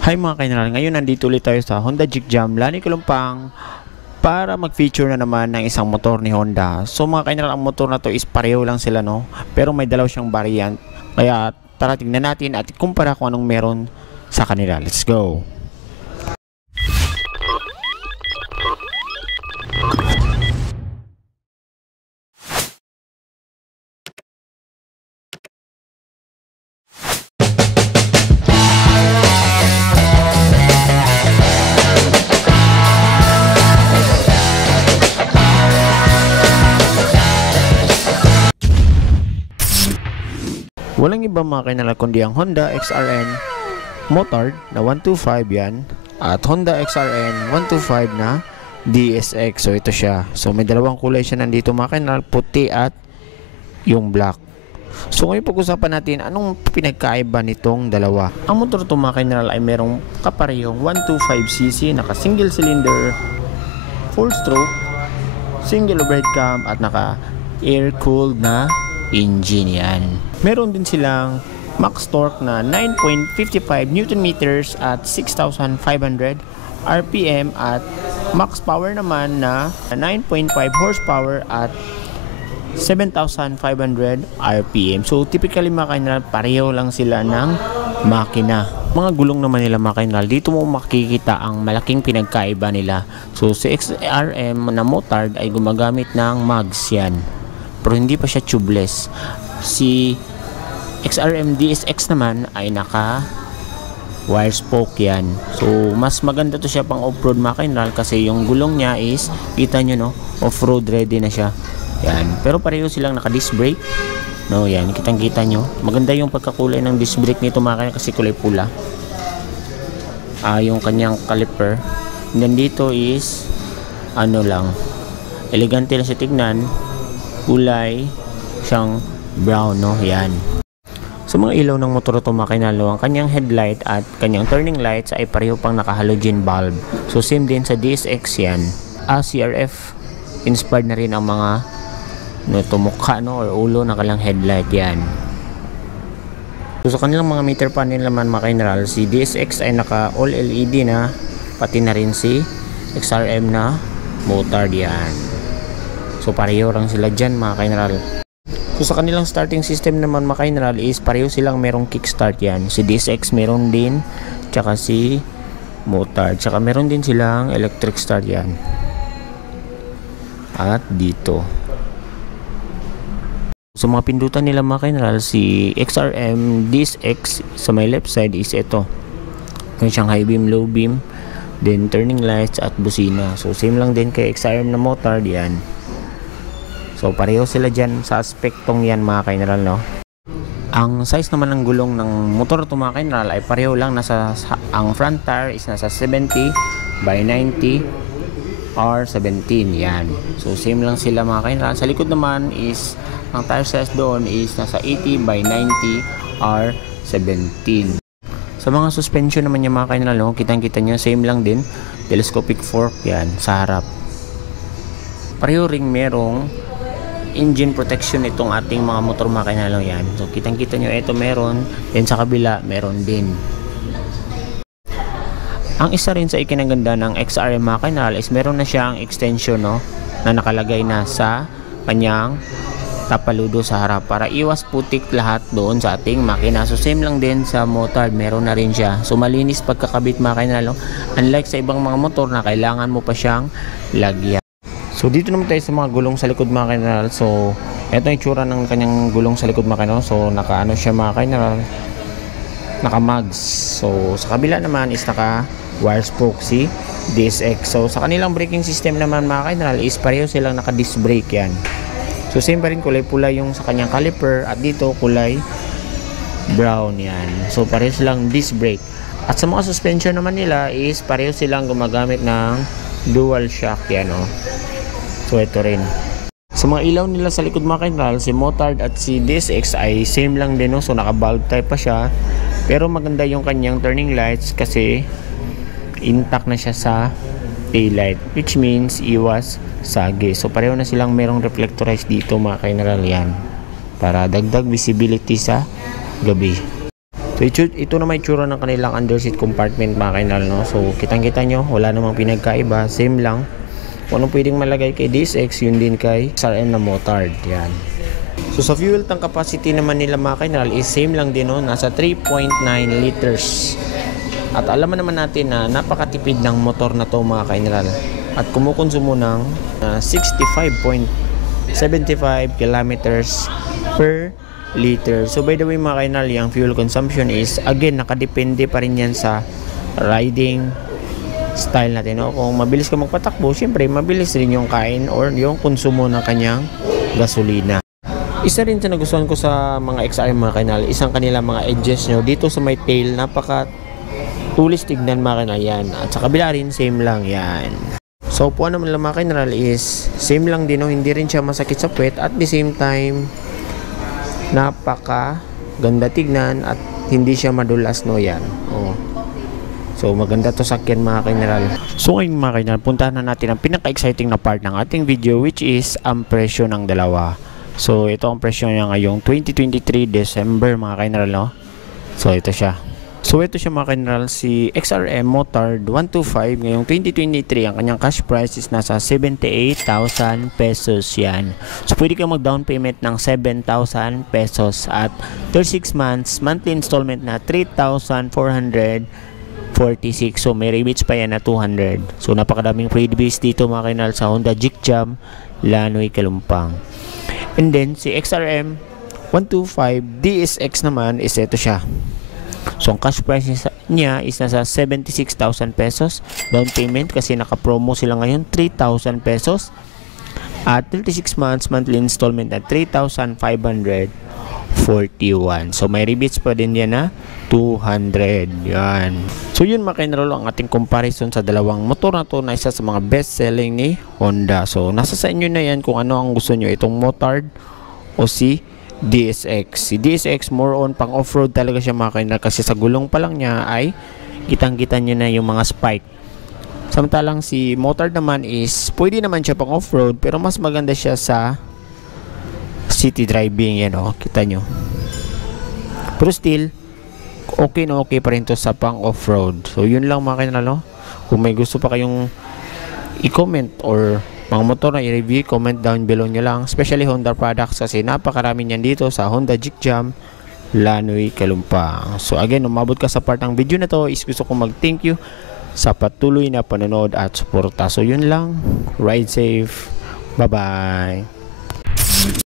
Hi mga kaineral, ngayon nandito ulit tayo sa Honda Jig Jam Lani Kalumpang para mag-feature na naman ng isang motor ni Honda. So mga kaineral, ang motor na to is pareho lang sila, no? Pero may dalaw siyang variant. Kaya tara tignan natin at ikumpara kung anong meron sa kanila. Let's go! Walang iba mga kaineral kundi ang Honda XRN Motard na 125 yan at Honda XRN 125 na DSX. So ito siya. So may dalawang kulay siya nandito mga kaineral, puti at yung black. So ngayon pag-usapan natin anong pinagkaiba nitong dalawa. Ang motor ito mga kaineral ay merong kaparehong 125cc, naka single cylinder, 4 stroke, single overhead cam at naka air cooled na engine yan. Meron din silang max torque na 9.55 Nm at 6,500 RPM at max power naman na 9.5 horsepower at 7,500 RPM. So typically mga kaineral, pareho lang sila ng makina. Mga gulong naman nila mga kaineral, dito mo makikita ang malaking pinagkaiba nila. So si XRM na Motard ay gumagamit ng mags yan, pero hindi pa siya tubeless. Si XRM DSX naman ay naka wire spoke yan. So mas maganda to siya pang off-road mga kaineral kasi yung gulong niya is, kita nyo no, off-road ready na siya yan. Pero pareho silang naka disc brake, no, yan, kitang kita nyo. Maganda yung pagkakulay ng disc brake nito mga kaineral kasi kulay pula yung kanyang caliper. And dito is ano lang, elegante lang siya tignan, kulay siyang brown, no, yan. Sa mga ilaw ng motor ito mga kaineral, ang kanyang headlight at kanyang turning lights ay pareho pang naka halogen bulb. So same din sa DSX yan. CRF inspired na rin ang mga tumukha, no, or ulo ng kanilang headlight yan. So sa kanilang mga meter panel naman mga kaineral, si DSX ay naka all LED na, pati na rin si XRM na Motard yan. So pareho lang sila dyan mga kaineral. So sa kanilang starting system naman mga kaineral is pareho silang merong kickstart yan. Si DSX meron din, tsaka si Motard, tsaka meron din silang electric start yan. At dito so mga pindutan nila mga kaineral, si XRM DSX sa may left side is ito, meron siyang high beam, low beam, then turning lights at busina. So same lang din kay XRM na Motard yan. So pareho sila dyan sa aspektong yan mga kaineral, no. Ang size naman ng gulong ng motor ito mga kaineral ay pareho lang. Ang front tire is nasa 70 by 90 R17 yan. So same lang sila mga kaineral. Sa likod naman is ang tire size doon is nasa 80 by 90 R17. Sa mga suspension naman yung mga kaineral, no, kitang kita nyo same lang din, telescopic fork yan sa harap. Pareho ring merong engine protection itong ating mga motor mga kaineral yan. So kitang kita nyo, ito meron, then sa kabila meron din. Ang isa rin sa ikinaganda ng XRM mga kaineral is meron na siyang extension, no, na nakalagay na sa kanyang tapaludo sa harap para iwas putik lahat doon sa ating makina. So same lang din sa Motard, meron na rin siya. So malinis pagkakabit mga kaineral, no? Unlike sa ibang mga motor na kailangan mo pa siyang lagyan. So dito naman tayo sa mga gulong sa likod mga kaineral. So ito yung itsura ng kanyang gulong sa likod mga kaineral. So naka siya mga kaineral, naka mags. So sa kabila naman is naka wire spoke si DSX. So sa kanilang braking system naman mga kaineral is pareho silang naka disc brake yan. So same pa rin, kulay pula yung sa kanyang caliper at dito kulay brown yan. So pareho silang disc brake. At sa mga suspension naman nila is pareho silang gumagamit ng dual shock yan, oh. So ito rin. Sa mga ilaw nila sa likod mga kaineral, si Motard at si DSX ay same lang din, no? So naka bulb type pa siya, pero maganda yung kanyang turning lights kasi intact na siya sa taillight, which means iwas sagi. So pareho na silang merong reflectorized dito mga kaineral yan, para dagdag visibility sa gabi. So ito na may tsura ng kanilang underseat compartment mga kainal, no? So kitang-kita nyo, wala namang pinagkaiba, same lang. Kung anong pwedeng malagay kay DSX, yun din kay XRM na motard. Yan. So sa fuel tank capacity naman nila mga kainal is same lang din, no? Nasa 3.9 liters. At alam naman natin na napakatipid ng motor na to mga kainal. At kumukonsumo ng 65.75 kilometers per liter. So by the way mga kainal, yung fuel consumption is again nakadepende pa rin yan sa riding style natin, no? Kung mabilis ka magpatakbo, syempre mabilis rin yung kain or yung konsumo ng kanyang gasolina. Isa rin sa nagustuhan ko sa mga XRM mga kainal, isang kanila mga edges nyo dito sa may tail, napaka tulis tignan mga kainal yan. At sa kabila rin same lang yan. So upuan naman lang mga kainal is same lang din, no? Hindi rin siya masakit sa puwet, at the same time napaka ganda tignan at hindi siya madulas, no? Yan. Oh. So maganda to sakyan mga kainal. So ngayon mga kainal, puntahan na natin ang pinaka-exciting na part ng ating video, which is ang presyo ng dalawa. So ito ang presyo niya ngayong 2023 December mga kainal, no? So ito siya. So ito siya mga kainal, si XRM Motard 125 ngayong 2023. Ang kanyang cash price is nasa 78,000 pesos yan. So pwede kang mag down payment ng 7,000 pesos at 36 months monthly installment na 3,446. So may rebates pa yan na 200. So napakadaming freebies dito mga kainal sa Honda Jikjam Lanoy Kalumpang. And then si XRM 125 DSX naman is ito siya. So ang cash price niya is nasa 76,000 pesos. Down payment kasi naka-promo sila ngayon 3,000 pesos. At 36 months monthly installment at 3,541. So may rebates pa din yan na 200. Yan. So yun mga kainal, ang ating comparison sa dalawang motor na to na isa sa mga best selling ni Honda. So nasa sa inyo na yan kung ano ang gusto nyo, itong motard o si DSX. Si DSX more on pang off-road talaga siya mga kainal, kasi sa gulong pa lang niya ay kitang-kita nyo na yung mga spike. Samantalang si motard naman is pwede naman siya pang off-road, pero mas maganda siya sa city driving. Yan o, kita nyo. Pero still okay na okay pa rin to sa pang off-road. So yun lang mga kainal, no? Kung may gusto pa kayong i-comment or mga motor na i-review, comment down below nyo lang, especially Honda products, kasi napakarami niyan dito sa Honda Jikjam Lanoy Kalumpang. So again, umabot ka sa part ng video na to, is gusto kong mag-thank you sa patuloy na panonood at suporta. So yun lang, ride safe, bye bye.